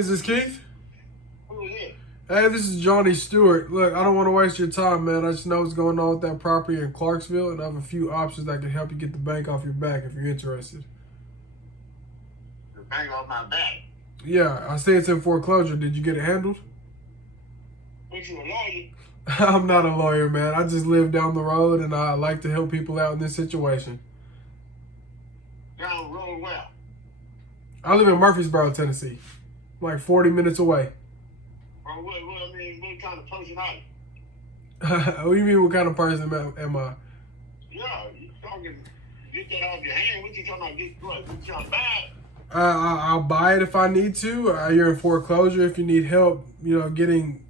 is this Keith? Who is it? Hey, this is Johnny Stewart. Look, I don't want to waste your time, man. I just know what's going on with that property in Clarksville, and I have a few options that can help you get the bank off your back if you're interested. The bank off my back? Yeah, I say it's in foreclosure. Did you get it handled? What, you a lawyer? I'm not a lawyer, man. I just live down the road, and I like to help people out in this situation. Down the road where? I live in Murfreesboro, Tennessee. Like 40 minutes away. Or what kind of person are you? What do you mean, what kind of person am I? Yeah, you talking, get that off your hand. What you talking about? Get what? You trying to buy it? I'll buy it if I need to. You're in foreclosure. If you need help, getting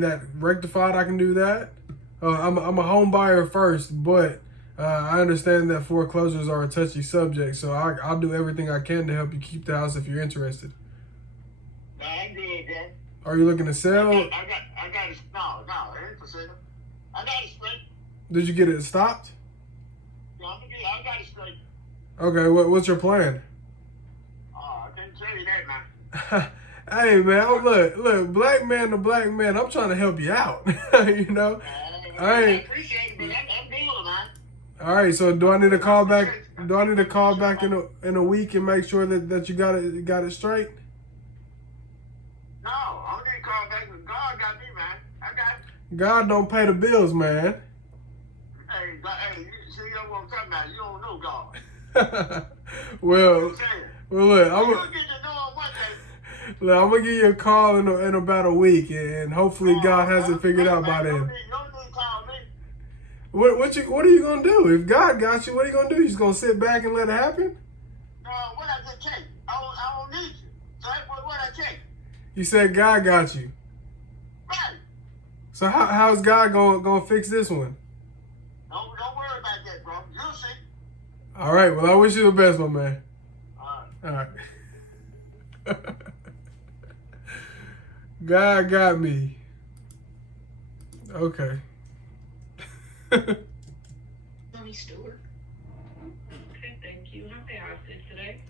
that rectified, I can do that. I'm a home buyer first, but I understand that foreclosures are a touchy subject, so I'll do everything I can to help you keep the house if you're interested. Nah, I'm good, bro. Are you looking to sell? I got it. No, it ain't for sale. I got it straight. Did you get it stopped? No, I got it straight. Okay, what's your plan? Oh, I can't tell you that, man. Hey, man, look, black man to black man, I'm trying to help you out. I appreciate it, but I'm good, man. All right, so do I need to call back? Do I need to call back in a week and make sure that you got it straight? No, I don't need to call back. God got me, man. I got it. God don't pay the bills, man. Hey, you see what I'm talking about? You don't know God. well, look, I'm gonna get to know him one day. Look, I'm gonna give you a call in about a week, and hopefully God has it figured out by then. No need to call me. What are you gonna do? If God got you, what are you gonna do? You just gonna sit back and let it happen? No, what I just take? I don't need you. So what I take? You said God got you. Right. So how's God gonna fix this one? Don't worry about that, bro. You'll see. All right. Well, I wish you the best, my man. All right. God got me. Okay. Johnny Stewart. Okay, thank you. How may I assist today?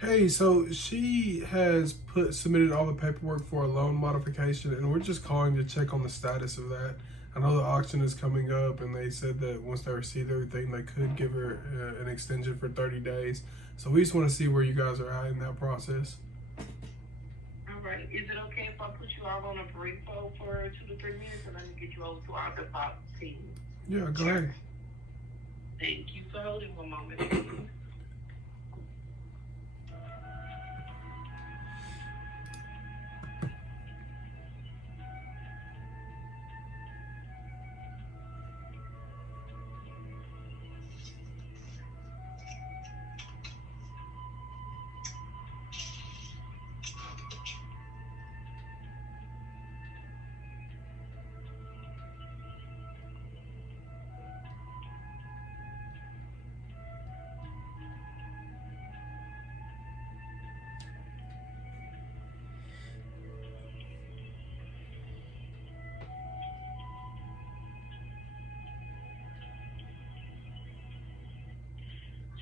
Hey, so she has submitted all the paperwork for a loan modification, and we're just calling to check on the status of that. I know the auction is coming up, and they said that once they receive everything, they could give her an extension for 30 days. So we just want to see where you guys are at in that process. All right. Is it okay if I put you all on a brief hold for 2 to 3 minutes, and then get you over to our deposit team? Yeah, go ahead. Thank you for holding 1 moment, please.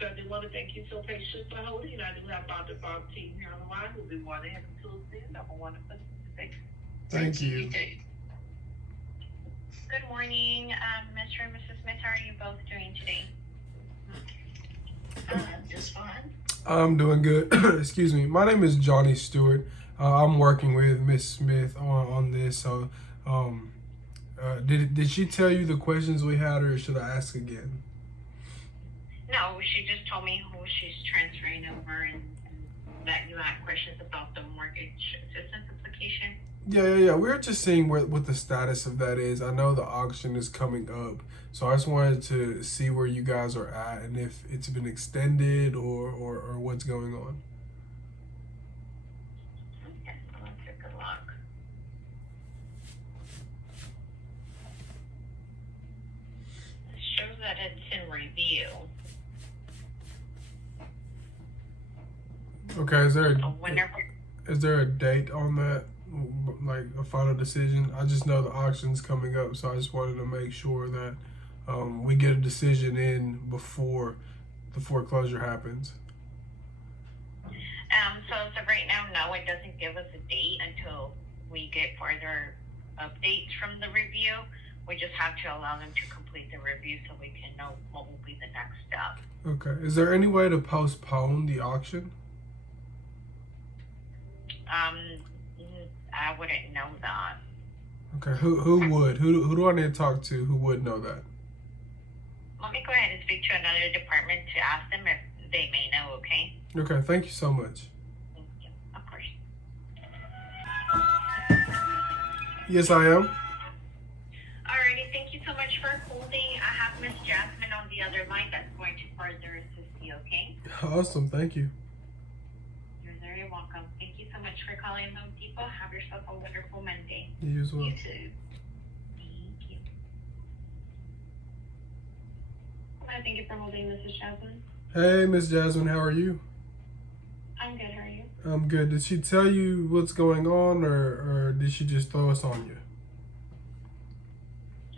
So I do want to thank you so patiently for holding. I do have our deposit team here on the line who will be more than happy to assist. Have a wonderful day. Thank you. Good morning, Mr. and Mrs. Smith. How are you both doing today? Just fine. I'm doing good. Excuse me. My name is Johnny Stewart. I'm working with Miss Smith on this. So, did she tell you the questions we had, or should I ask again? No, she just told me who she's transferring over and that you had questions about the mortgage assistance application. Yeah. We're just seeing what the status of that is. I know the auction is coming up, so I just wanted to see where you guys are at and if it's been extended or what's going on. Okay, let's take a look. It shows that it's in review. Okay, Whenever. is there a date on that, like a final decision? I just know the auction's coming up, so I just wanted to make sure that we get a decision in before the foreclosure happens. So as of right now, no, it doesn't give us a date until we get further updates from the review. We just have to allow them to complete the review so we can know what will be the next step. Okay. Is there any way to postpone the auction? I wouldn't know that. Okay. Who would? Who do I need to talk to who would know that? Let me go ahead and speak to another department to ask them if they may know, okay? Okay. Thank you so much. Thank you. Of course. Yes, I am. Alrighty, thank you so much for holding. I have Miss Jasmine on the other line that's going to further assist you, okay? Awesome. Thank you. You're very welcome. Thank you so much for calling Home Depot. Have yourself a wonderful Monday. You as well. You too. Thank you. Thank you for holding. This is Jasmine. Hey, Miss Jasmine. How are you? I'm good. How are you? I'm good. Did she tell you what's going on, or did she just throw us on you?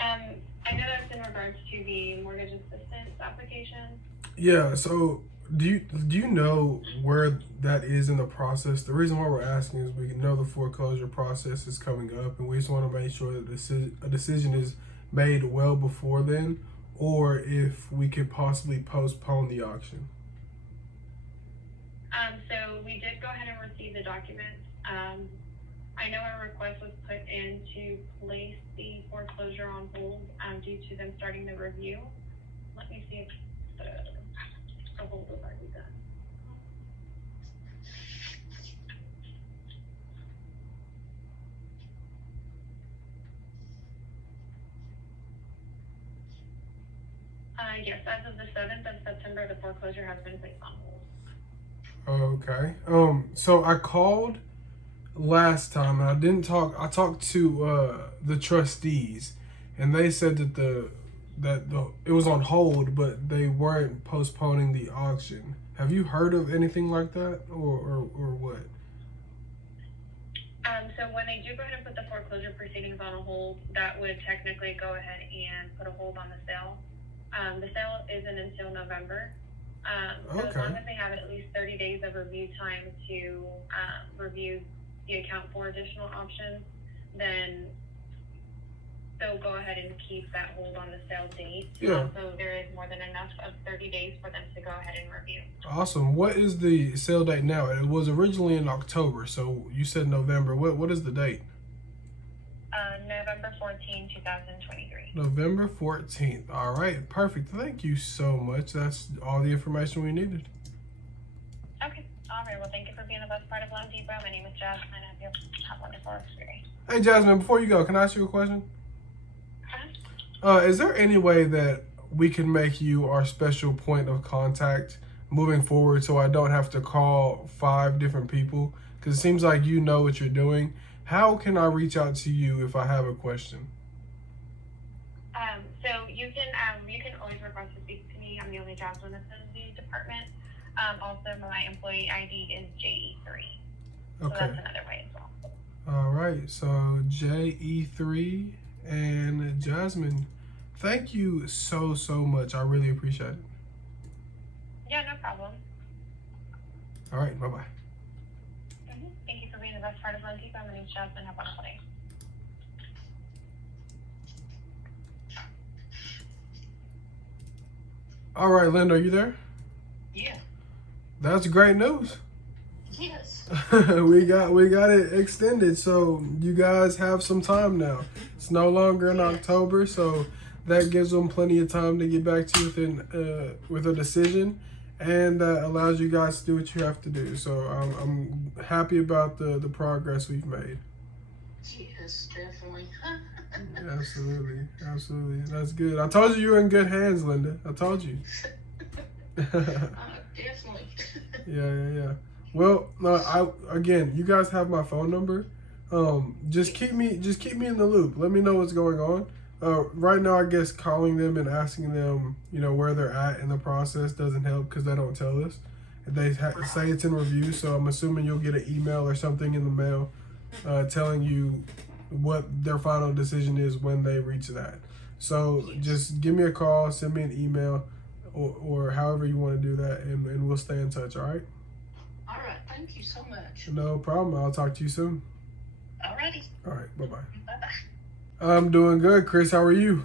I know that's in regards to the mortgage assistance application. Yeah. So, do you know where that is in the process? The reason why we're asking is we know the foreclosure process is coming up, and we just want to make sure that a decision is made well before then, or if we could possibly postpone the auction. So we did go ahead and receive the documents. I know a request was put in to place the foreclosure on hold due to them starting the review. Let me see if the hold was already done. Yes, as of the 7th of September, the foreclosure has been placed on hold. Okay. So I called last time and I didn't talk. I talked to the trustees, and they said that it was on hold, but they weren't postponing the auction. Have you heard of anything like that, or what? So when they do go ahead and put the foreclosure proceedings on a hold, that would technically go ahead and put a hold on the sale. The sale isn't until November. So as long as they have at least 30 days of review time to review the account for additional options, then they'll go ahead and keep that hold on the sale date. Yeah. So there is more than enough of 30 days for them to go ahead and review. Awesome. What is the sale date now? It was originally in October, so you said November. What is the date? November 14, 2023. November 14th. All right, perfect. Thank you so much. That's all the information we needed. Okay. All right. Well, thank you for being the best part of Home Depot. My name is Jasmine. I hope you have a wonderful experience. Hey, Jasmine, before you go, can I ask you a question? Is there any way that we can make you our special point of contact moving forward so I don't have to call 5 different people? Because it seems like you know what you're doing. How can I reach out to you if I have a question? So you can always request to speak to me. I'm the only Jasmine that's in the department. Also, my employee ID is JE3. So Okay. that's another way as well. All right. So JE3 and Jasmine, thank you so much. I really appreciate it. Yeah, no problem. All right. Bye-bye. Thank you for being the best part of Home Depot. My name is Jasmine. Have a wonderful day. All right, Linda, are you there? Yeah. That's great news. Yes. we got it extended, so you guys have some time now. It's no longer in October, so that gives them plenty of time to get back to you with a decision, and that allows you guys to do what you have to do. So I'm happy about the progress we've made. Yes, definitely. Absolutely. That's good. I told you were in good hands, Linda. I told you. Definitely. Yeah. Well, again, you guys have my phone number. Just keep me in the loop. Let me know what's going on. Right now, I guess calling them and asking them, where they're at in the process doesn't help because they don't tell us. They say it's in review, so I'm assuming you'll get an email or something in the mail telling you what their final decision is when they reach that. So just give me a call, send me an email, or however you want to do that, and we'll stay in touch. All right. All right. Thank you so much. No problem. I'll talk to you soon. Alrighty. All right. Bye-bye. Bye-bye. I'm doing good. Chris, how are you?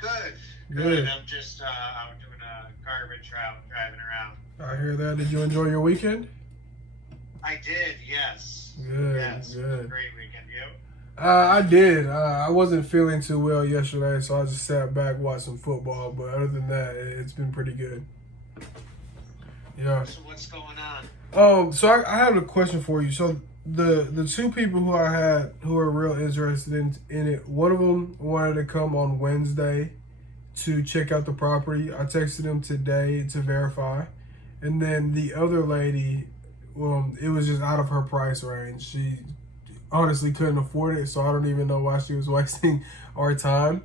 Good. Good. I'm just out doing a garbage route, driving around. I hear that. Did you enjoy your weekend? I did, yes. Good, Yes. It was a good. great weekend. You? I did. I wasn't feeling too well yesterday, so I just sat back, watched some football. But other than that, it's been pretty good. Yeah. So what's going on? So I have a question for you. So the two people who I had who were real interested in it, one of them wanted to come on Wednesday to check out the property. I texted him today to verify, and then the other lady, it was just out of her price range. She honestly couldn't afford it, so I don't even know why she was wasting our time.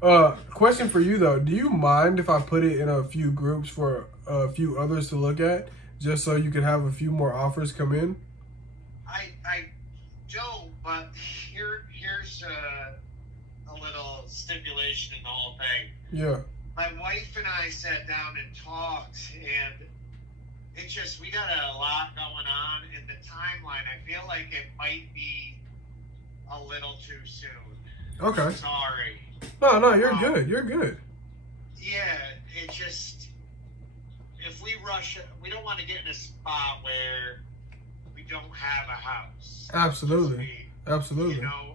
Question for you though: do you mind if I put it in a few groups for a few others to look at, just so you could have a few more offers come in? I don't, but here's a little stipulation in the whole thing. Yeah. My wife and I sat down and talked, and it's just, we got a lot going on in the timeline. I feel like it might be a little too soon. Okay. Sorry. No, you're good. You're good. Yeah, it just, if we rush, we don't want to get in a spot where we don't have a house. Absolutely. Absolutely. You know,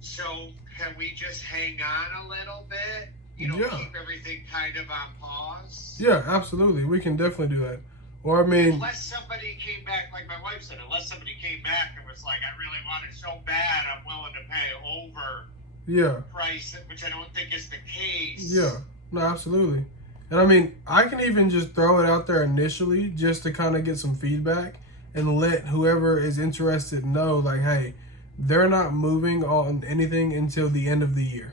so can we just hang on a little bit? You know, Yeah. keep everything kind of on pause? Yeah, absolutely. We can definitely do that. Or I mean, Unless somebody came back, like my wife said, unless somebody came back and was like, I really want it so bad, I'm willing to pay over yeah. price, which I don't think is the case. Yeah. No, absolutely. And I mean, I can even just throw it out there initially just to kind of get some feedback and let whoever is interested know, like, hey, they're not moving on anything until the end of the year.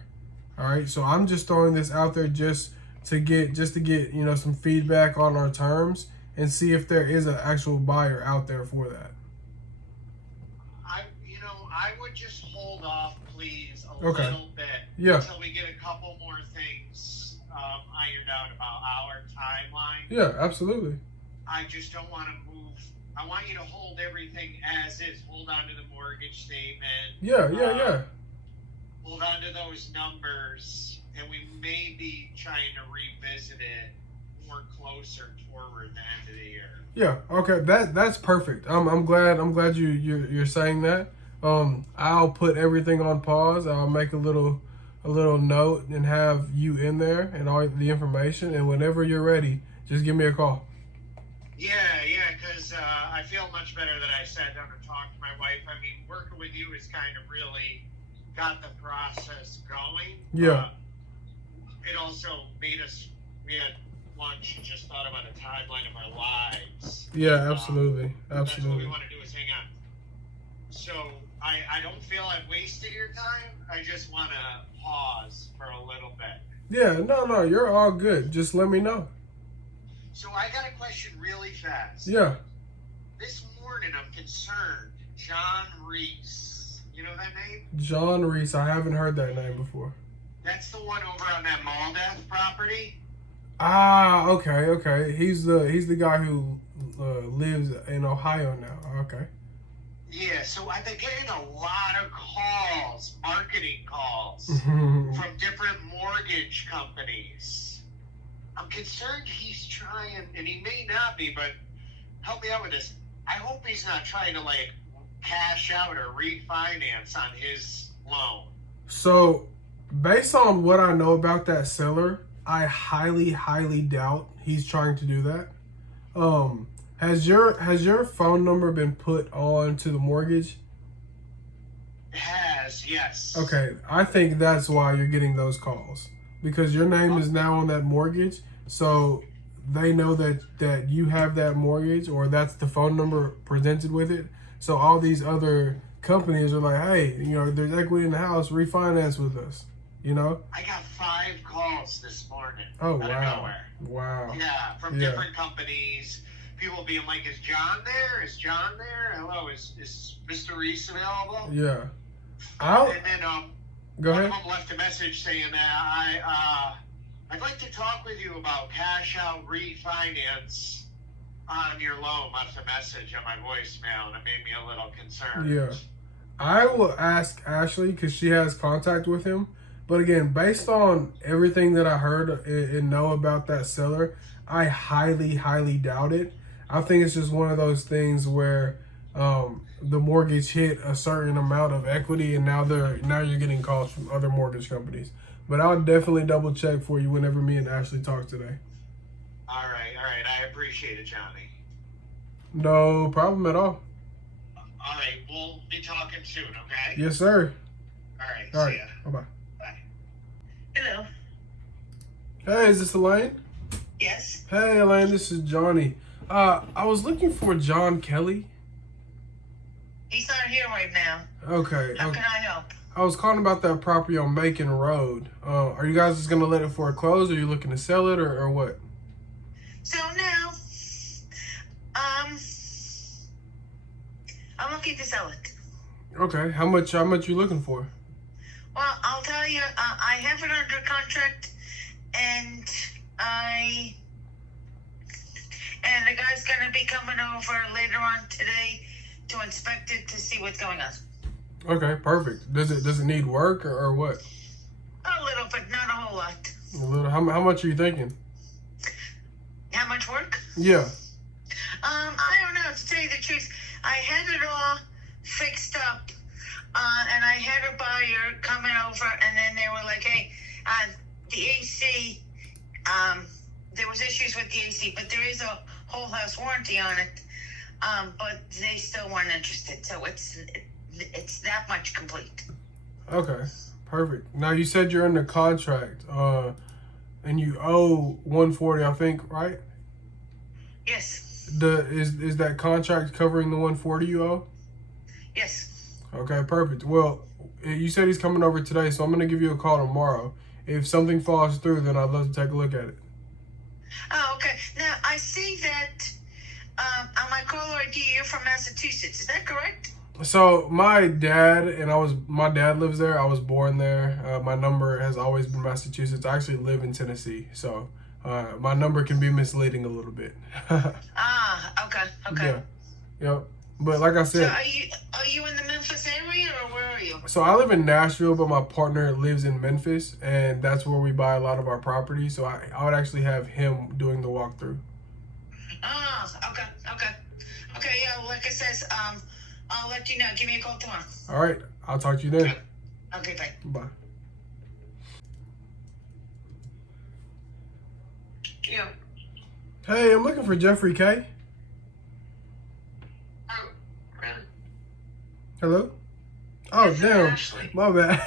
All right. So I'm just throwing this out there just to get, you know, some feedback on our terms and see if there is an actual buyer out there for that. I would just hold off, please, a Okay. little bit Yeah. until we get a couple more things ironed out about our timeline. Yeah, absolutely. I just don't want to move. I want you to hold everything as is. Hold on to the mortgage statement. Yeah. Hold on to those numbers, and we may be trying to revisit it more closer toward the end of the year. Yeah. Okay. That's perfect. I'm glad you're saying that. I'll put everything on pause. I'll make a little note and have you in there and all the information. And whenever you're ready, just give me a call. Yeah, because I feel much better that I sat down and talked to my wife. I mean, working with you has kind of really got the process going. Yeah. It also made us, we had lunch and just thought about a timeline of our lives. Yeah, absolutely. That's what we want to do is hang on. So I don't feel I've wasted your time. I just want to pause for a little bit. Yeah, no, you're all good. Just let me know. So I got a question really fast. Yeah. This morning I'm concerned. John Reese. You know that name? John Reese. I haven't heard that name before. That's the one over on that Maldeath property? Ah, okay. He's the guy who lives in Ohio now. Okay. Yeah, so I've been getting a lot of calls, marketing calls, Mm-hmm. from different mortgage companies. I'm concerned he's trying, and he may not be, but help me out with this. I hope he's not trying to, like, cash out or refinance on his loan. So, based on what I know about that seller, I highly doubt he's trying to do that. Has your phone number been put on to the mortgage? It has, yes. Okay, I think that's why you're getting those calls, because your name is now on that mortgage, so they know that you have that mortgage, or that's the phone number presented with it. So all these other companies are like, hey, you know, there's equity in the house, refinance with us, you know? I got 5 calls this morning. Oh, out of wow. nowhere. Wow. Yeah, from Yeah. different companies. People being like, is John there? Is John there? Hello, is Mr. Reese available? Yeah. And then Go one ahead. of them left a message saying that I'd like to talk with you about cash out refinance on your loan left a message on my voicemail, and it made me a little concerned. Yeah. I will ask Ashley because she has contact with him. But again, based on everything that I heard and know about that seller, I highly, highly doubt it. I think it's just one of those things where the mortgage hit a certain amount of equity, and now you're getting calls from other mortgage companies. But I'll definitely double check for you whenever me and Ashley talk today. All right. I appreciate it, Johnny. No problem at all. All right, we'll be talking soon, okay? Yes, sir. All right, All see right. ya. Bye-bye. Bye. Hello. Hey, is this Elaine? Yes. Hey, Elaine, this is Johnny. I was looking for John Kelly. He's not here right now. Okay. How can I help? I was calling about that property on Macon Road. Are you guys just gonna let it foreclose, or are you looking to sell it, or what? So now, I'm looking to sell it. Okay. How much you looking for? Well, I'll tell you, I have it under contract, and the guy's gonna be coming over later on today to inspect it to see what's going on. Okay, perfect. Does it need work or what? A little, but not a whole lot. A little. How much are you thinking? How much work? Yeah. I don't know. To tell you the truth, I had it all fixed up, and I had a buyer coming over, and then they were like, "Hey, the AC, there was issues with the AC, but there is a whole house warranty on it, but they still weren't interested. So it's that much complete." Okay. Perfect. Now you said you're under contract, and you owe $140, I think, right? Yes. Is that contract covering the $140 you owe? Yes. Okay, perfect. Well, you said he's coming over today, so I'm gonna give you a call tomorrow. If something falls through, then I'd love to take a look at it. Oh, okay. Now I see that on my caller ID you're from Massachusetts. Is that correct? So my dad lives there. I was born there. My number has always been Massachusetts. I actually live in Tennessee, so my number can be misleading a little bit. Okay. Yeah. Yep. But like I So said, are you in the Memphis area, or where are you? so I live in Nashville, but my partner lives in Memphis, and that's where we buy a lot of our property. So I would actually have him doing the walkthrough. Okay, yeah, well, like I says, I'll let you know. Give me a call tomorrow. All right. I'll talk to you then. Okay, bye. Bye. Yeah. Hey, I'm looking for Jeffrey K. Oh, really? Hello? Oh, This is damn. Ashley. My bad.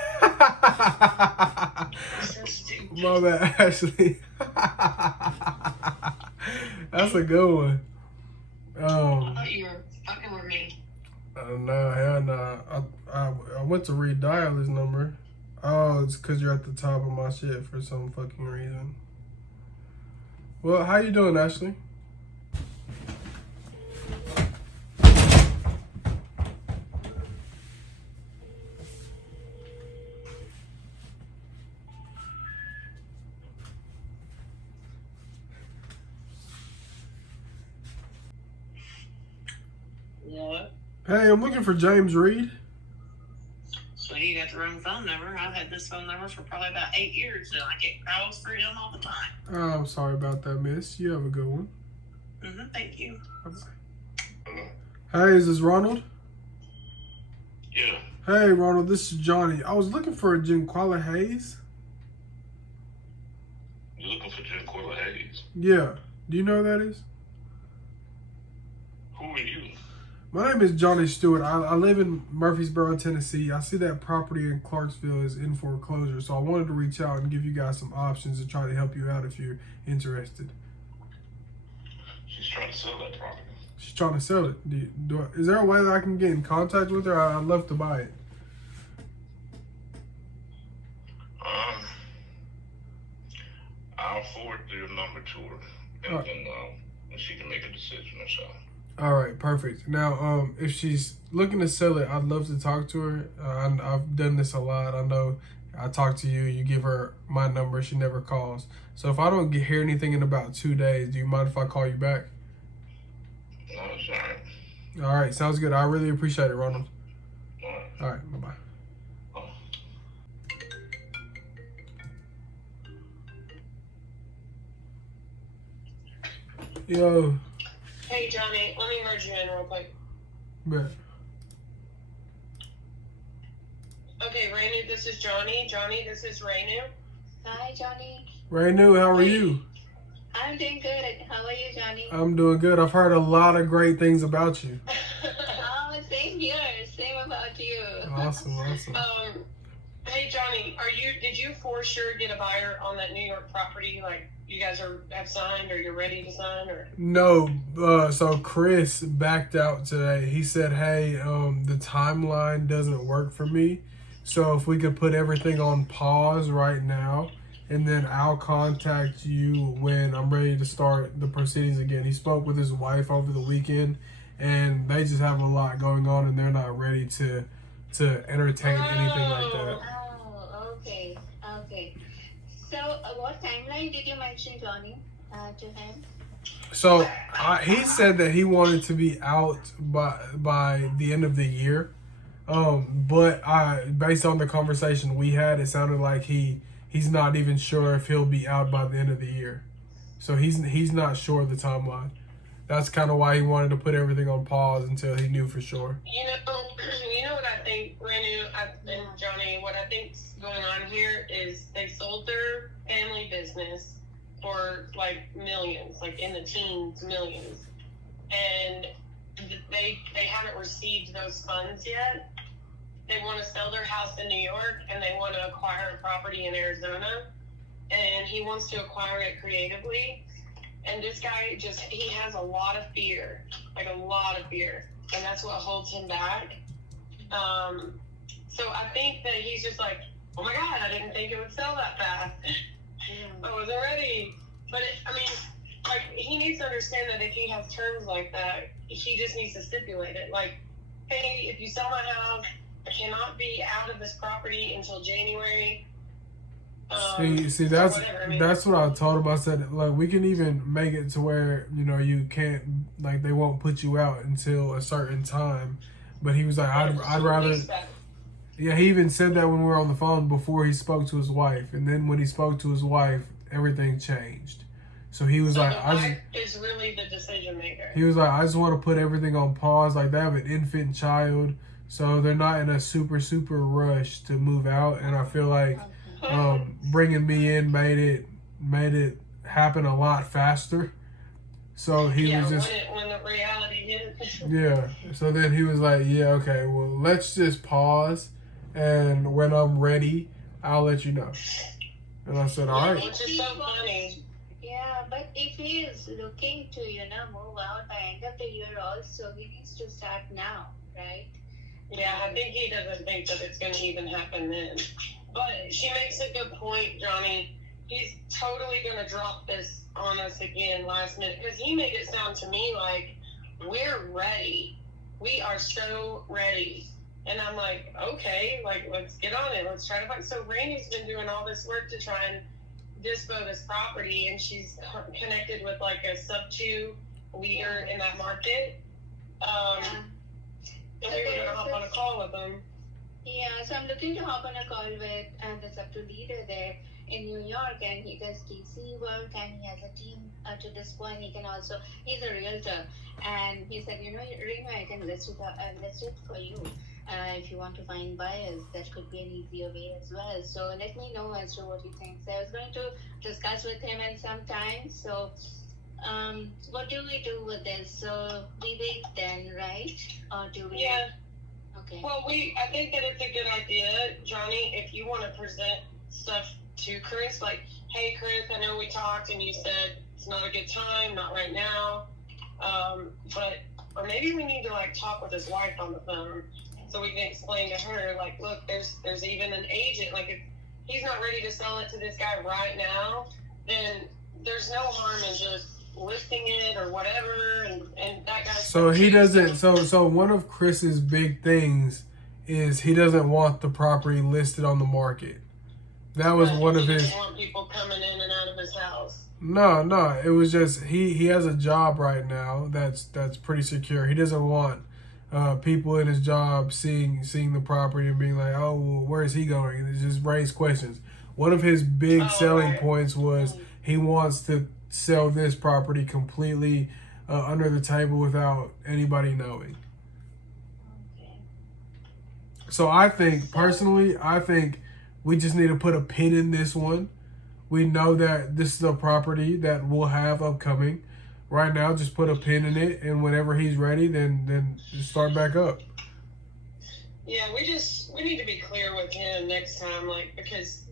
So stupid. My bad, Ashley. That's a good one. I thought you were fucking with me. No, hell no. I went to redial his number. Oh, it's because you're at the top of my shit for some fucking reason. Well, how you doing, Ashley? What? Hey, I'm looking for James Reed. So you got the wrong phone number. I've had this phone number for probably about 8 years, and I get calls for him all the time. Oh, I'm sorry about that, miss. You have a good one. Thank you. Hey, is this Ronald? Yeah. Hey, Ronald, this is Johnny. I was looking for Janquala Hayes. You're looking for Janquilla Hayes. Yeah. Do you know who that is? Who are you? My name is Johnny Stewart. I live in Murfreesboro, Tennessee. I see that property in Clarksville is in foreclosure, so I wanted to reach out and give you guys some options to try to help you out if you're interested. She's trying to sell that property. She's trying to sell it. Is there a way that I can get in contact with her? I'd love to buy it. I'll forward your number to her, and then she can make a decision herself. All right, perfect. Now, if she's looking to sell it, I'd love to talk to her. I've done this a lot. I know I talk to you. You give her my number. She never calls. So if I don't hear anything in about 2 days, do you mind if I call you back? No, it's all right. All right, sounds good. I really appreciate it, Ronald. All right. All right, bye-bye. Oh. Yo, Hey Johnny, let me merge you in real quick. man. Okay, Rainu, this is Johnny. Johnny, this is Rainu. Hi, Johnny. Rainu, how are you? I'm doing good. How are you, Johnny? I'm doing good. I've heard a lot of great things about you. Oh, same here. Same about you. Awesome, awesome. Hey Johnny, did you for sure get a buyer on that New York property? Like you guys have signed or you're ready to sign or? No, so Chris backed out today. He said, hey, the timeline doesn't work for me. So if we could put everything on pause right now, and then I'll contact you when I'm ready to start the proceedings again. He spoke with his wife over the weekend, and they just have a lot going on, and they're not ready to entertain anything like that. Oh, okay. Okay. So, what timeline did you mention, Johnny, to him? So he said that he wanted to be out by the end of the year. But based on the conversation we had, it sounded like he's not even sure if he'll be out by the end of the year. So he's not sure of the timeline. That's kind of why he wanted to put everything on pause until he knew for sure. You know what I think, Rainu and Johnny. What I think's going on here is they sold their family business for like millions, like in the teens, millions, and they haven't received those funds yet. They want to sell their house in New York and they want to acquire a property in Arizona, and he wants to acquire it creatively. And this guy he has a lot of fear, like a lot of fear, and that's what holds him back. So I think that he's just like, oh my God, I didn't think it would sell that fast. I wasn't ready. But like he needs to understand that if he has terms like that, he just needs to stipulate it. Like, hey, if you sell my house, I cannot be out of this property until January. See, that's what I told him. I said, like, we can even make it to where you can't, like, they won't put you out until a certain time. But he was like, I'd rather. Yeah, he even said that when we were on the phone before he spoke to his wife, and then when he spoke to his wife, everything changed. So he was so like, the wife is really the decision maker. He was like, I just want to put everything on pause. Like, they have an infant child, so they're not in a super rush to move out. And I feel like bringing me in made it happen a lot faster. So he was just when the reality hit. Yeah. So then he was like, yeah, okay, well, let's just pause, and when I'm ready, I'll let you know. And I said, all right. Which is so funny. Yeah, but if he is looking to, move out by end of the year also, he needs to start now, right? Yeah, I think he doesn't think that it's going to even happen then. But she makes a good point, Johnny. He's totally going to drop this on us again last minute, because he made it sound to me like we're ready. We are so ready. And I'm like, okay, like, let's get on it. Let's try to find. So Randy's been doing all this work to try and dispo this property, and she's connected with like a sub-2 leader in that market. And we were going to hop on a call with them. Yeah, so I'm looking to hop on a call with the sub-2 leader there in New York, and he does DC work, and he has a team to this point. He's a realtor, and he said, Rima, I can list it for you. If you want to find buyers, that could be an easier way as well. So let me know as to what he thinks. I was going to discuss with him in some time. So what do we do with this? So we wait then, right? Or do we? Yeah. Okay. Well, I think that it's a good idea, Johnny, if you want to present stuff to Chris, like, hey, Chris, I know we talked and you said it's not a good time, not right now, or maybe we need to, like, talk with his wife on the phone so we can explain to her, like, look, there's even an agent. Like, if he's not ready to sell it to this guy right now, then there's no harm in just listing it or whatever, and that guy. So he doesn't. So one of Chris's big things is he doesn't want the property listed on the market. That was one of He his. doesn't want people coming in and out of his house. No. It was just he has a job right now that's pretty secure. He doesn't want people in his job seeing the property and being like, oh, well, where is he going? And it just raise questions. One of his big selling points was he wants to sell this property completely under the table without anybody knowing. Okay. So I think personally, we just need to put a pin in this one. We know that this is a property that we'll have upcoming. Right now, just put a pin in it, and whenever he's ready, then just start back up. Yeah, we need to be clear with him next time, like, because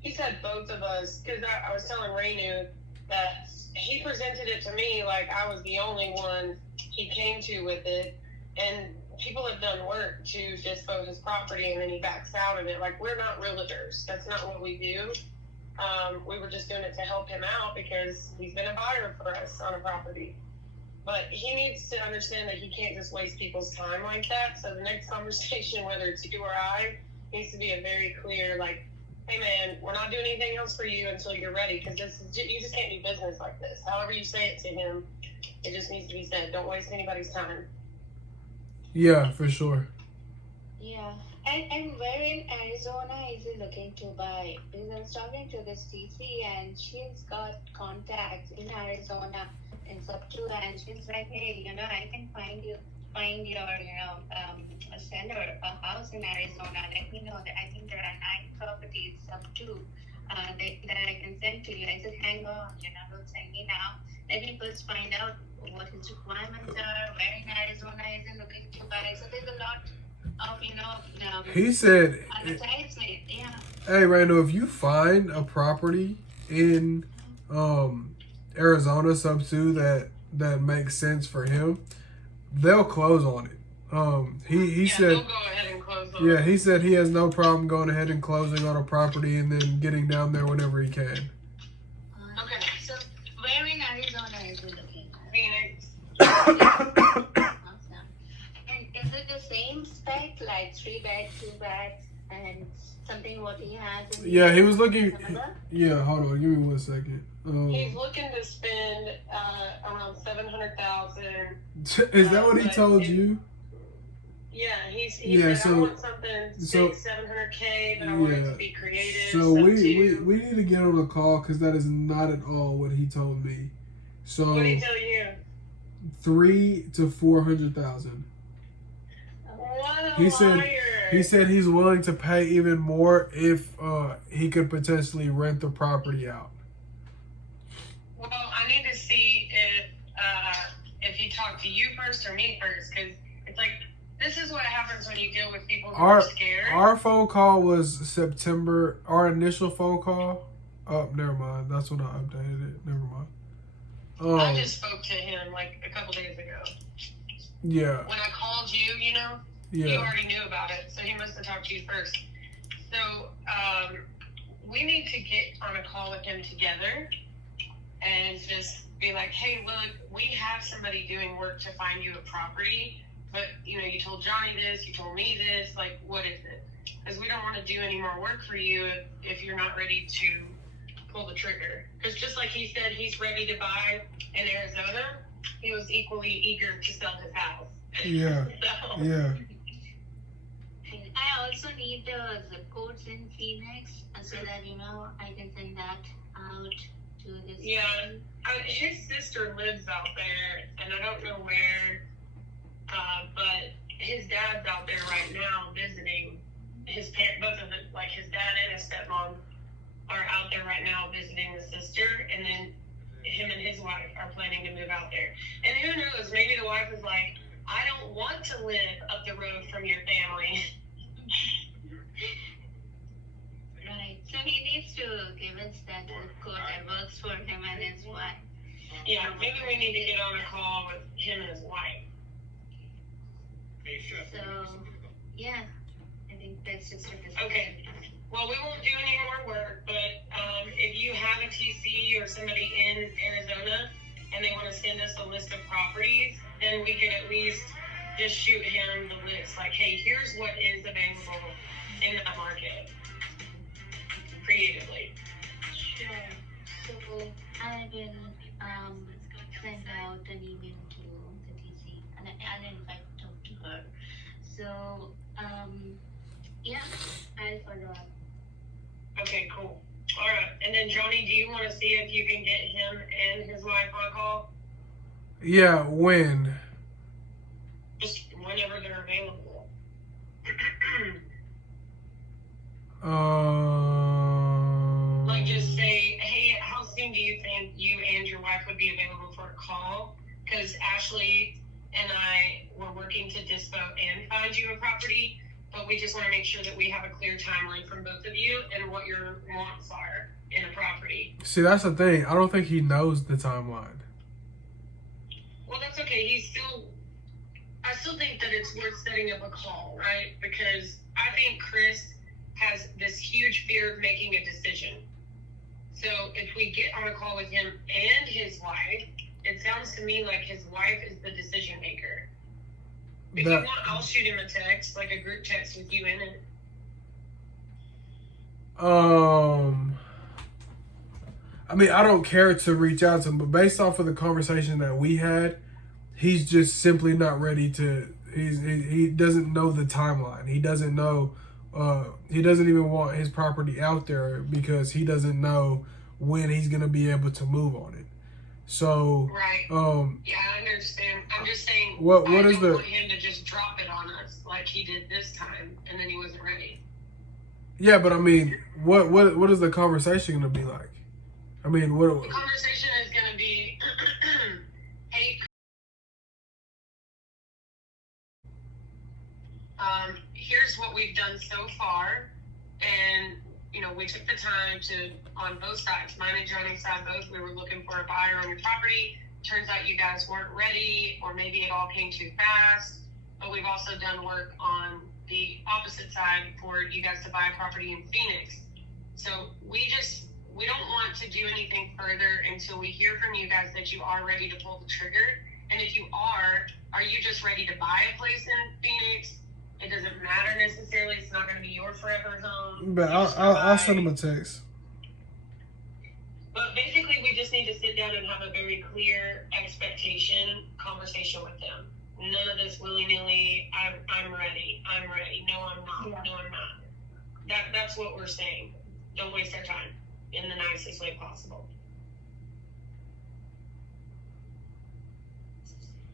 he's had both of us. Because I was telling Raynu that he presented it to me like I was the only one he came to with it, and people have done work to dispose his property, and then he backs out of it. Like, we're not realtors. That's not what we do. We were just doing it to help him out because he's been a buyer for us on a property. But he needs to understand that he can't just waste people's time like that. So the next conversation, whether it's you or I, needs to be a very clear, like, hey man, we're not doing anything else for you until you're ready, because you just can't do business like this. However you say it to him, it just needs to be said. Don't waste anybody's time. Yeah, for sure. Yeah. And where in Arizona is he looking to buy? Because I was talking to this TC and she's got contacts in Arizona in Subtu, and she's like, hey, I can find your a seller, a house in Arizona. Let me know. That I think there are 9 properties Subtu that I can send to you. I said, hang on, don't send me now. Let me first find out what his requirements are, where in Arizona is he looking to buy. So there's a lot of, He said, advertisement, yeah. hey, Randall, if you find a property in Arizona Subsu that makes sense for him, they'll close on it. He said, they'll go ahead and close on yeah, it. he said he has no problem going ahead and closing on a property and then getting down there whenever he can. Okay. So where in Arizona is he looking? Phoenix. Awesome. And is it the same spec, like 3-bed, 2-bed, and something what he has in Yeah, he was looking. Canada? Yeah, hold on, give me 1 second. He's looking to spend around $700,000. Is that what he told you? Yeah, he Yeah, said, I want something $700K, but I want it to be creative. So we need to get on a call because that is not at all what he told me. So What did he tell you? 300,000 to 400,000. What a He said liar. he said he's willing to pay even more if he could potentially rent the property out. Well, I need to see if he talked to you first or me first, because it's like, this is what happens when you deal with people who are scared. Our phone call was September. Our initial phone call. Oh, never mind. That's when I updated it. Never mind. I just spoke to him like a couple days ago. Yeah. When I called you, Yeah. you already knew about it, so he must have talked to you first. So we need to get on a call with him together and just be like, hey, look, we have somebody doing work to find you a property, but you told Johnny this, you told me this, like, what is it? Because we don't want to do any more work for you if you're not ready to pull the trigger. Because just like he said he's ready to buy in Arizona, he was equally eager to sell his house. Yeah. So, Yeah. I also need the zip codes in Phoenix so that I can send that out to this. yeah, his sister lives out there, and I don't know where, but his dad's out there right now visiting his parents. Both of them, like his dad and his stepmom, are out there right now visiting the sister, and then him and his wife are planning to move out there. And who knows? Maybe the wife is like, I don't want to live up the road from your family. Right. So he needs to give us that zip code that works for him and his wife. Yeah, maybe we need to get on a call with him and his wife. So, yeah, I think that's just a discussion. Okay. Well, we won't do any more work, but if you have a TC or somebody in Arizona and they want to send us a list of properties, then we can at least just shoot him the list. Like, hey, here's what is available in that market. Create will send out an email to the TC and invite to her. So yeah, I'll follow up. Okay, cool. All right. And then Johnny, do you want to see if you can get him and his wife on a call? Yeah, when? Just whenever they're available. Like just say, hey, how soon do you think you and your wife would be available for a call? Because Ashley and I were working to dispo and find you a property, but we just want to make sure that we have a clear timeline from both of you and what your wants are in a property. See, that's the thing. I don't think he knows the timeline. Well, that's okay. I still think that it's worth setting up a call, right? Because I think Chris has this huge fear of making a decision. So if we get on a call with him and his wife, it sounds to me like his wife is the decision maker. If you want, I'll shoot him a text, like a group text with you in it. I mean, I don't care to reach out to him, but based off of the conversation that we had, he's just simply not ready to. He doesn't know the timeline. He doesn't know. He doesn't even want his property out there because he doesn't know when he's gonna be able to move on it. So right. Yeah, I understand. I'm just saying. What I is don't the? want him to just drop it on us like he did this time, and then he wasn't ready. Yeah, but I mean, what is the conversation gonna be like? I mean, what? The conversation is gonna be, hey. Here's what we've done so far, and we took the time to, on both sides, mine and Johnny's side, both, we were looking for a buyer on your property. Turns out you guys weren't ready, or maybe it all came too fast. But we've also done work on the opposite side for you guys to buy a property in Phoenix. So we don't want to do anything further until we hear from you guys that you are ready to pull the trigger. And if you are you just ready to buy a place in Phoenix? It doesn't matter necessarily. It's not going to be your forever home. But I'll send him a text. But basically, we just need to sit down and have a very clear expectation conversation with them. None of this willy-nilly, I'm ready. No, I'm not. Yeah. No, I'm not. That's what we're saying. Don't waste our time in the nicest way possible.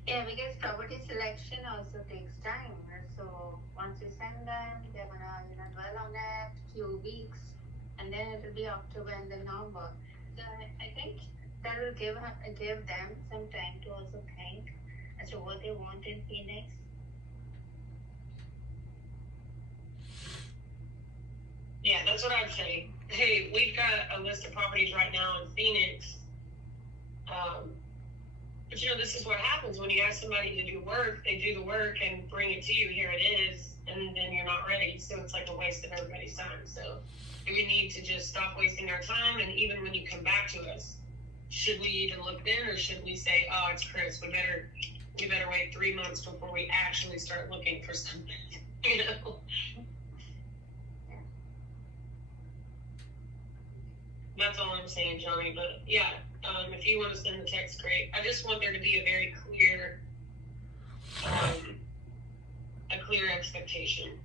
Yeah, because property selection also takes time. So once you send them, they're gonna dwell on it few weeks, and then it will be October and then November. So I think that will give them some time to also think as to what they want in Phoenix. Yeah, that's what I'd say. Hey, we've got a list of properties right now in Phoenix. But this is what happens when you ask somebody to do work. They do the work and bring it to you. Here it is, and then you're not ready. So it's like a waste of everybody's time. So do we need to just stop wasting our time? And even when you come back to us, should we even look then, or should we say, "Oh, it's Chris. We better wait 3 months before we actually start looking for something"? That's all I'm saying, Johnny. But yeah, if you want to send the text, great. I just want there to be a very clear, expectation.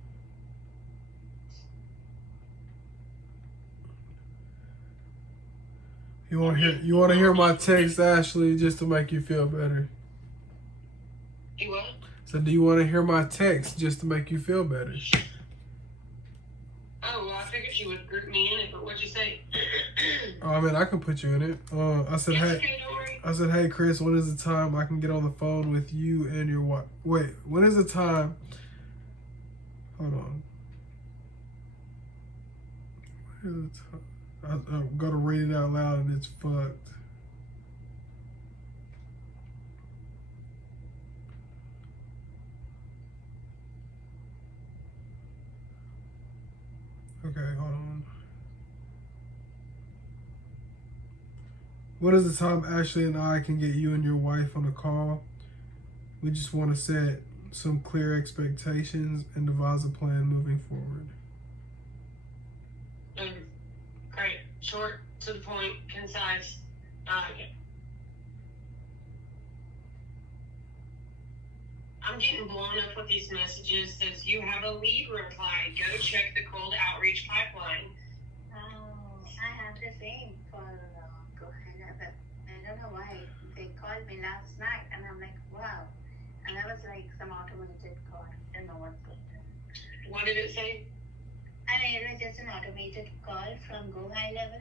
You want to hear my text, Ashley, just to make you feel better? You what? So do you want to hear my text just to make you feel better? Oh, well, I figured you would group me in it, but what'd you say? I mean, I can put you in it. I said, hey. Okay, don't worry. I said, hey, Chris, when is the time I can get on the phone with you and your wife? Wait, when is the time? Hold on. When is the time? I'm going to read it out loud and it's fucked. Okay, hold on. What is the time Ashley and I can get you and your wife on a call? We just want to set some clear expectations and devise a plan moving forward. Great. Short, to the point, concise. Yeah. I'm getting blown up with these messages. Says you have a lead reply. Go check the cold outreach pipeline. Oh, I have the same for Go Ahead. I don't know why they called me last night, and I'm like, wow. And that was like some automated call. I don't know what's going on. What did it say? I mean, it was just an automated call from Go High Level.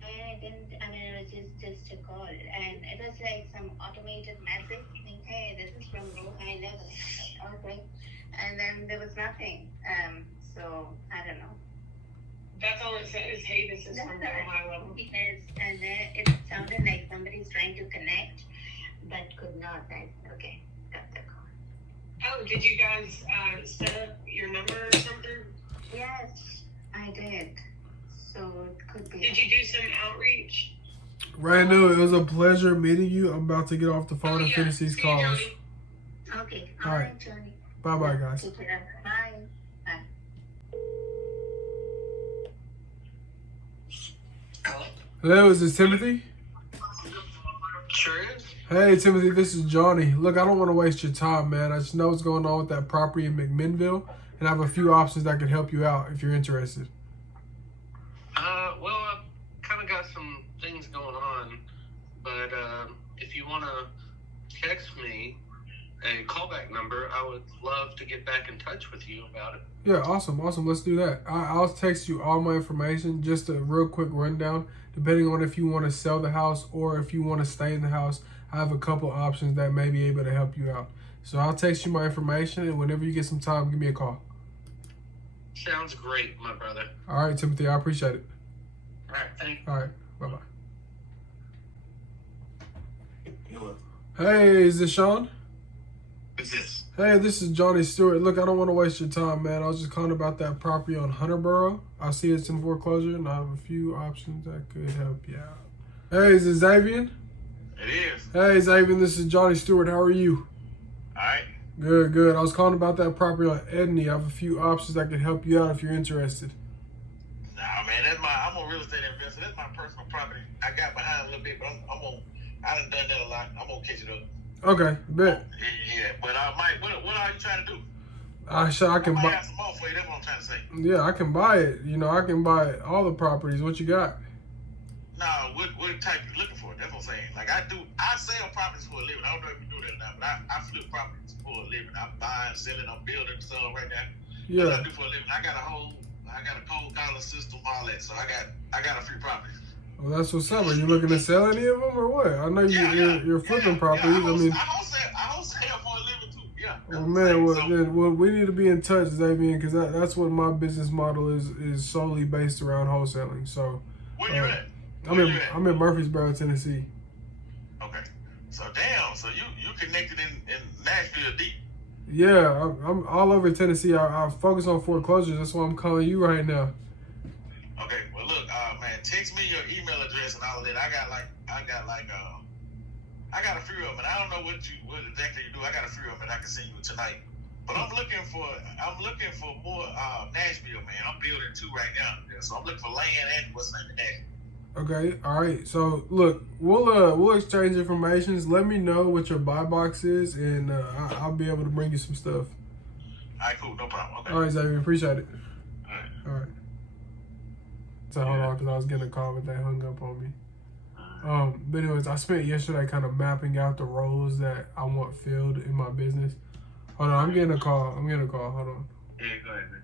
And it was just a call. And it was like some automated message saying, hey, this is from Go High Level. Okay. And then there was nothing. So, I don't know. That's all it says. Hey, this is from Go High Level. Yes, and then it sounded like somebody's trying to connect, but could not. I said, okay, got the call. Oh, did you guys set up your number or something? Yes, I did. So it could be. Did you do some outreach? Randall, it was a pleasure meeting you. I'm about to get off the phone and finish these See you, calls. Johnny. Okay, All all right. right, Johnny. Bye-bye, guys. Take care. Bye. Bye. Hello? Hello, is this Timothy? Sure is. Hey, Timothy, this is Johnny. Look, I don't want to waste your time, man. I just know what's going on with that property in McMinnville, and I have a few options that can help you out if you're interested. Well, I've kind of got some things going on, but if you want to text me a callback number, I would love to get back in touch with you about it. Yeah, awesome. Let's do that. I'll text you all my information, just a real quick rundown. Depending on if you want to sell the house or if you want to stay in the house, I have a couple options that may be able to help you out. So I'll text you my information, and whenever you get some time, give me a call. Sounds great, my brother. All right, Timothy, I appreciate it. All right, thank you. All right, bye-bye. Hey, is this Sean? Who's this? Hey, this is Johnny Stewart. Look, I don't want to waste your time, man. I was just calling about that property on Hunterboro. I see it's in foreclosure, and I have a few options that could help you out. Hey, is this Xavier? It is. Hey, Xavier, this is Johnny Stewart. How are you? Alright. Good. I was calling about that property on Edney. I have a few options that could help you out if you're interested. Nah, man, I'm a real estate investor. That's my personal property. I got behind a little bit, but I done that a lot. I'm gonna catch it up. Okay, bet. Yeah, but Mike, what are you trying to do? I can I might buy. have some more for you. That's what I'm trying to say. Yeah, I can buy it. You know, I can buy all the properties. What you got? Nah, what type you looking for? That's what I'm saying. Like I sell properties for a living. I don't know if you do that or not, but I flip properties for a living. I'm buying, selling, I'm building some right now. Yeah. That's what I do for a living. I got a cold collar system, all that. So I got a few properties. Well, that's what's up. Are you looking to sell any of them or what? I know you're flipping properties. I I wholesale for a living too. Yeah. Well, man, well, we need to be in touch, Xavier, because that's what my business model is solely based around wholesaling. So, where you at? I'm in Murfreesboro, Tennessee. Okay. So damn. So you connected in Nashville deep. Yeah, I'm all over Tennessee. I focus on foreclosures. That's why I'm calling you right now. Okay. Well, look, man, text me your email address and all of that. I got a few of them, and I don't know what exactly you do. I got a few of them that I can send you tonight. But I'm looking for more Nashville, man. I'm building two right now. So I'm looking for land and what's name in Nashville. Okay, all right. So look, we'll exchange information. Let me know what your buy box is, and I'll be able to bring you some stuff. All right, cool, no problem. Okay. All right, Xavier, appreciate it. All right. So hold on, because I was getting a call, but they hung up on me. But anyways, I spent yesterday kind of mapping out the roles that I want filled in my business. Hold on, I'm getting a call. Hold on. Yeah, go ahead, man.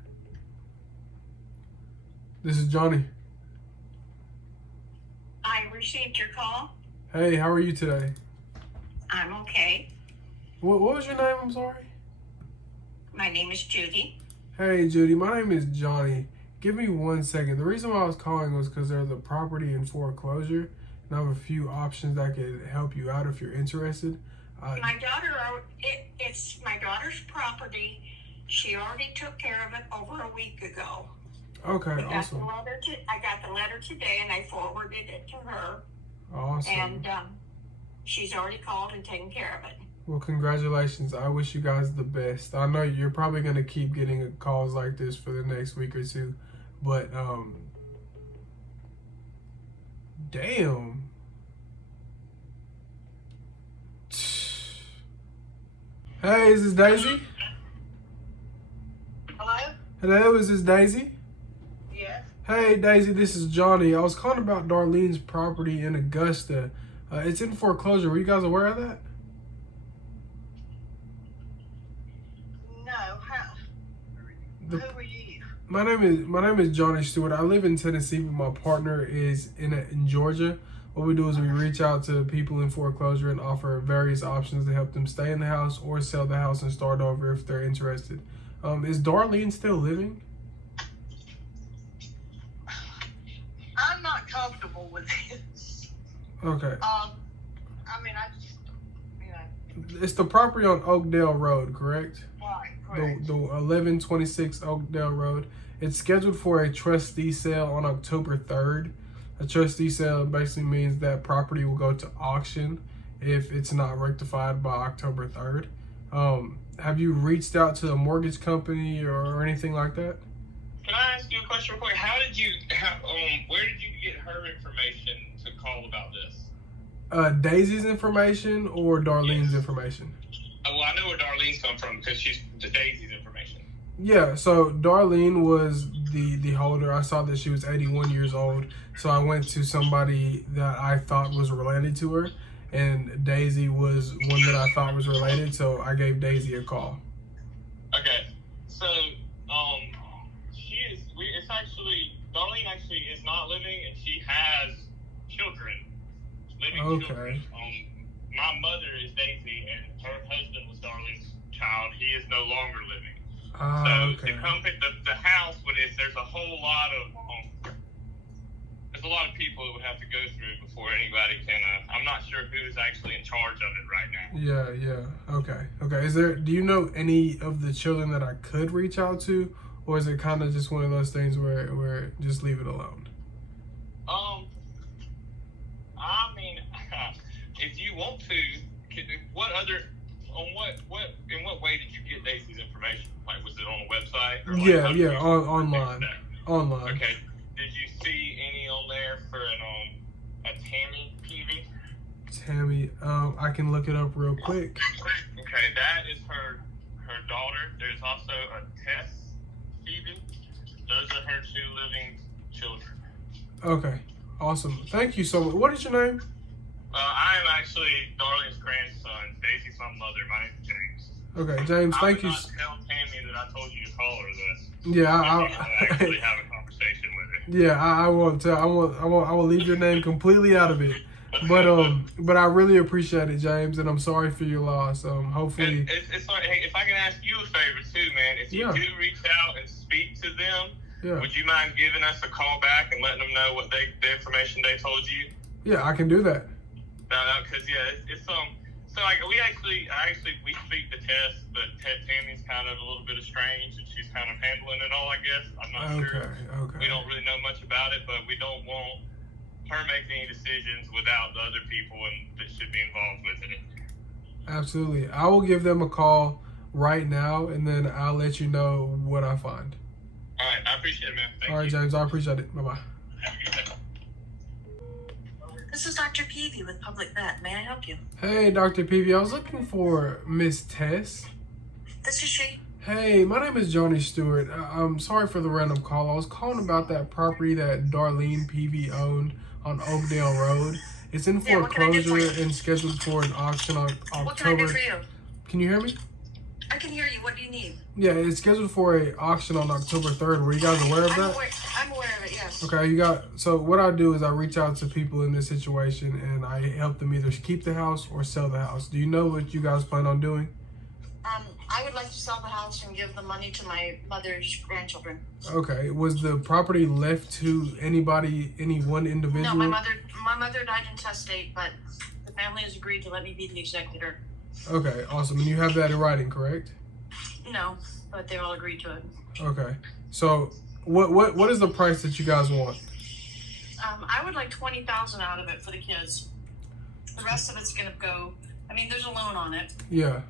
This is Johnny. I received your call. Hey, how are you today? I'm okay. What was your name? I'm sorry. My name is Judy. Hey, Judy. My name is Johnny. Give me 1 second. The reason why I was calling was because there's a property in foreclosure, and I have a few options that could help you out if you're interested. My daughter, it's my daughter's property. She already took care of it over a week ago. Okay, awesome. I got the letter today, and I forwarded it to her. Awesome. And she's already called and taken care of it. Well, congratulations. I wish you guys the best. I know you're probably going to keep getting calls like this for the next week or two, but damn. Hey, is this Daisy? Hello? Hello, is this Daisy? Yes. Hey, Daisy, this is Johnny. I was calling about Darlene's property in Augusta. It's in foreclosure. Were you guys aware of that? No. How? Who are you? My name is Johnny Stewart. I live in Tennessee, but my partner is in Georgia. What we do is we reach out to people in foreclosure and offer various options to help them stay in the house or sell the house and start over if they're interested. Is Darlene still living? I'm not comfortable with this. Okay. I mean, I just, you know. It's the property on Oakdale Road, correct? Right, correct. The 1126 Oakdale Road. It's scheduled for a trustee sale on October 3rd. A trustee sale basically means that property will go to auction if it's not rectified by October 3rd. Have you reached out to a mortgage company or anything like that? Can I ask you a question real quick? Where did you get her information to call about this? Daisy's information or Darlene's information? Well, I know where Darlene's come from because she's the Daisy's information. Yeah, so Darlene was the holder. I saw that she was 81 years old, so I went to somebody that I thought was related to her, and Daisy was one that I thought was related, so I gave Daisy a call. Okay, so Darlene actually is not living, and she has children, living children. My mother is Daisy, and her husband was Darlene's child. He is no longer living. Okay. The house, there's a whole lot of there's a lot of people that would have to go through before anybody can. I'm not sure who's actually in charge of it right now. Yeah. Okay. Do you know any of the children that I could reach out to, or is it kind of just one of those things where just leave it alone? I mean, if you want to, in what way did you get Daisy's information? Like, was it on the website? Or online. Okay. Did you see any on there for a Tammy PV? Tammy, I can look it up real quick. Okay, that is her daughter. There's also a Tess PV. Those are her two living children. Okay, awesome. Thank you so much. What is your name? I am actually Darlene's grandson. Daisy's my mother. My name's James. Okay, James, thank you. I would not tell Tammy that I told you to call her this. Yeah, I actually have a conversation with her. Yeah, I won't tell. I will leave your name completely out of it. But I really appreciate it, James, and I'm sorry for your loss. Hopefully. It's like, hey, if I can ask you a favor too, man. If you do reach out and speak to them, would you mind giving us a call back and letting them know what the information they told you? Yeah, I can do that. No, because it's So like we speak to Tess, but Tammy's kind of a little bit estranged, and she's kind of handling it all. I guess I'm not sure. Okay. We don't really know much about it, but we don't want her making any decisions without the other people that should be involved with it. Absolutely, I will give them a call right now, and then I'll let you know what I find. All right, I appreciate it, man. Thank you. All right, James, I appreciate it. Bye bye. Have a good day. This is Dr. Peavy with Public Vet. May I help you? Hey, Dr. Peavy. I was looking for Miss Tess. This is she. Hey, my name is Johnny Stewart. I'm sorry for the random call. I was calling about that property that Darlene Peavy owned on Oakdale Road. It's in foreclosure and scheduled for an auction on October. What can I do for you? Can you hear me? I can hear you. What do you need? Yeah, it's scheduled for an auction on October 3rd. Were you guys aware of that? I'm aware of it, yes. Okay, so what I do is I reach out to people in this situation and I help them either keep the house or sell the house. Do you know what you guys plan on doing? I would like to sell the house and give the money to my mother's grandchildren. Okay, was the property left to any one individual? No, my mother died intestate, but the family has agreed to let me be the executor. Okay, awesome. And you have that in writing, correct? No, but they all agreed to it. Okay. So what is the price that you guys want? I would like $20,000 out of it for the kids. The rest of it's gonna go. I mean, there's a loan on it. Yeah.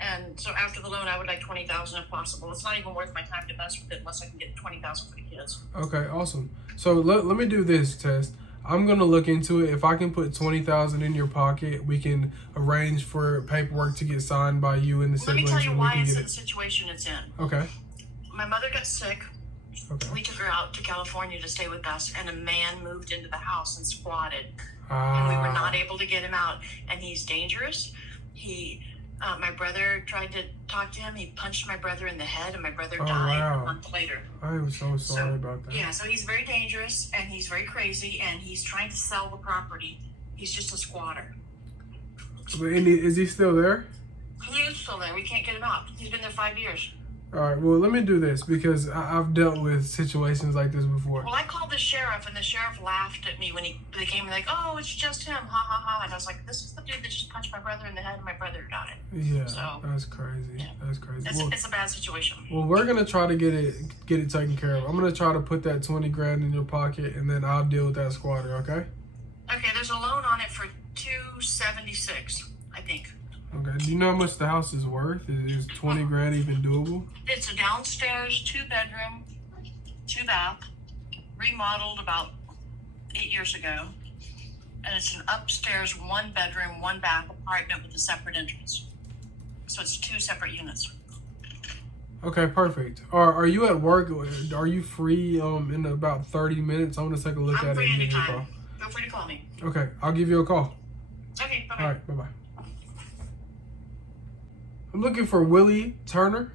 And so after the loan, I would like $20,000 if possible. It's not even worth my time to mess with it unless I can get $20,000 for the kids. Okay, awesome. So let me do this, Tess. I'm gonna look into it. If I can put $20,000 in your pocket, we can arrange for paperwork to get signed by you and the Let me siblings. tell you and why we it's can in get the situation it's in. Okay. My mother got sick. Okay. We took her out to California to stay with us, and a man moved into the house and squatted. Ah. And we were not able to get him out. And he's dangerous. My brother tried to talk to him. He punched my brother in the head, and my brother died a month later. I am so sorry about that. Yeah, so he's very dangerous, and he's very crazy, and he's trying to sell the property. He's just a squatter. Is he still there? He is still there. We can't get him out. He's been there 5 years. All right, well, let me do this because I've dealt with situations like this before. Well, I called the sheriff, and the sheriff laughed at me when they came like, oh, it's just him, ha, ha, ha. And I was like, this is the dude that just punched my brother in the head, and my brother died. Yeah, so, that's crazy. Yeah. That's crazy. It's a bad situation. Well, we're going to try to get it taken care of. I'm going to try to put that 20 grand in your pocket, and then I'll deal with that squatter, okay? Okay, there's a loan on it for $276, I think. Okay. Do you know how much the house is worth? Is 20 grand even doable? It's a downstairs 2-bedroom, 2-bath, remodeled about 8 years ago. And it's an upstairs 1-bedroom, 1-bath apartment with a separate entrance. So it's 2 separate units. Okay, perfect. Are you at work? Are you free in about 30 minutes? I want to take a look I'm at free it and give you a anytime. call. Feel free to call me. Okay, I'll give you a call. Okay, bye-bye. All right, bye-bye. I'm looking for Willie Turner.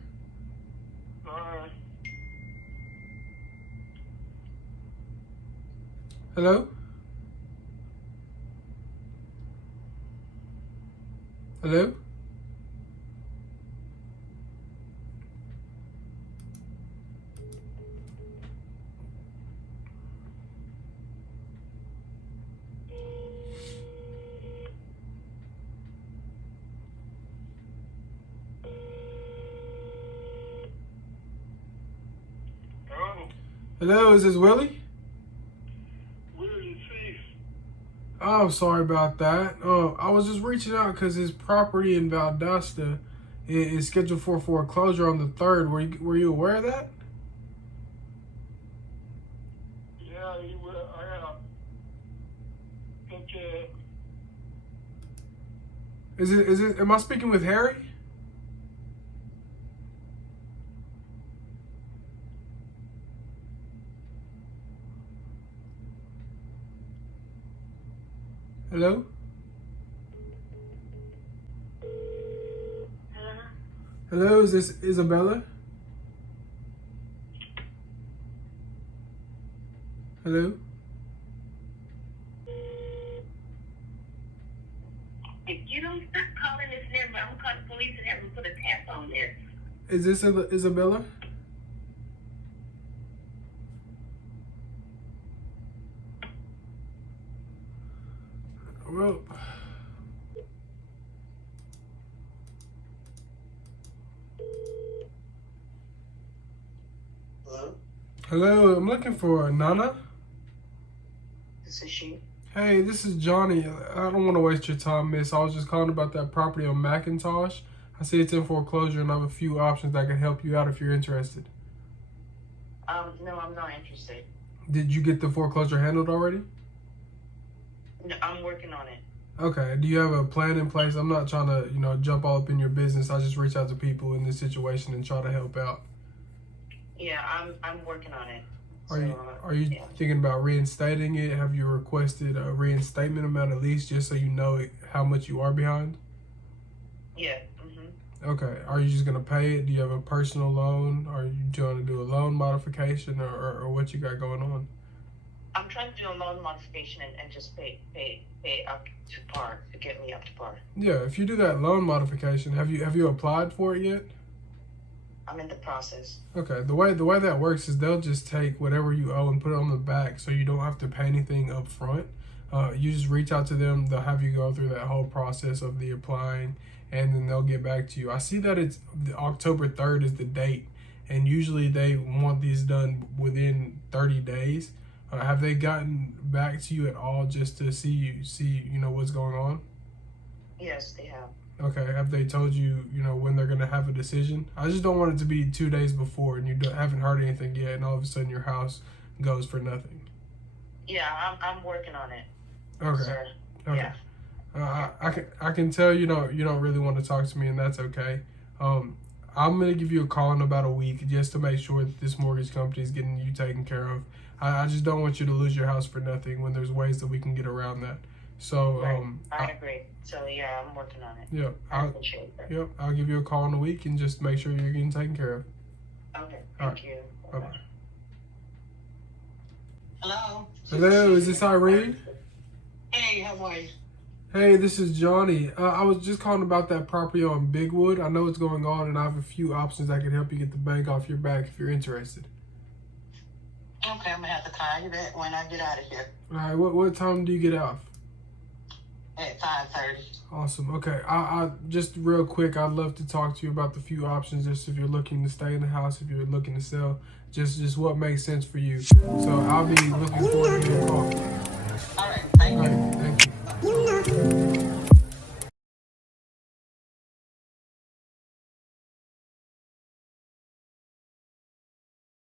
Hello? Hello? Hello, is this Willie? Oh, I'm sorry about that. I was just reaching out because his property in Valdosta is scheduled for foreclosure on the 3rd. Were you aware of that? Yeah, you will. Okay. Is it? Am I speaking with Harry? Hello? Hello, is this Isabella? Hello? If you don't stop calling this number, I'm gonna call the police and have them put a tap on this. Is this Isabella? Well, Hello? hello, I'm looking for Nana. This is she. Hey, this is Johnny. I don't want to waste your time, miss. I was just calling about that property on McIntosh. I see it's in foreclosure and I have a few options that can help you out if you're interested. No, I'm not interested. Did you get the foreclosure handled already? No, I'm working on it. Okay. Do you have a plan in place? I'm not trying to, jump all up in your business. I just reach out to people in this situation and try to help out. Yeah, I'm working on it. Are you thinking about reinstating it? Have you requested a reinstatement amount at least, just so you know how much you are behind? Yeah. Okay. Are you just gonna pay it? Do you have a personal loan? Are you trying to do a loan modification, or what you got going on? I'm trying to do a loan modification and just pay up to par to get me up to par. Yeah. If you do that loan modification, have you applied for it yet? I'm in the process. Okay. The way that works is they'll just take whatever you owe and put it on the back, so you don't have to pay anything up front. You just reach out to them. They'll have you go through that whole process of the applying, and then they'll get back to you. I see that it's October 3rd is the date, and usually they want these done within 30 days. Have they gotten back to you at all just to see what's going on? Yes, they have. Okay. Have they told you when they're gonna have a decision? I just don't want it to be 2 days before and you haven't heard anything yet, and all of a sudden your house goes for nothing. Yeah, I'm working on it. Okay. Sir. Okay. Yeah. I can tell you don't really want to talk to me, and that's okay. I'm gonna give you a call in about a week just to make sure that this mortgage company is getting you taken care of. I just don't want you to lose your house for nothing when there's ways that we can get around that. So Right. I agree. So yeah, I'm working on it. Yeah. I appreciate that. Yep. I'll give you a call in a week and just make sure you're getting taken care of. Okay. All Thank you. Bye bye. Hello. Hello, is this Irene? Hey, how are you? Hey, this is Johnny. I was just calling about that property on Bigwood. I know what's going on, and I have a few options that can help you get the bank off your back if you're interested. Okay, I'm gonna have to call you back when I get out of here All right, what time do you get off? at 5:30. Awesome. Okay, I just real quick, I'd love to talk to you about the few options. Just if you're looking to stay in the house, if you're looking to sell, just what makes sense for you. So I'll be looking forward to your call.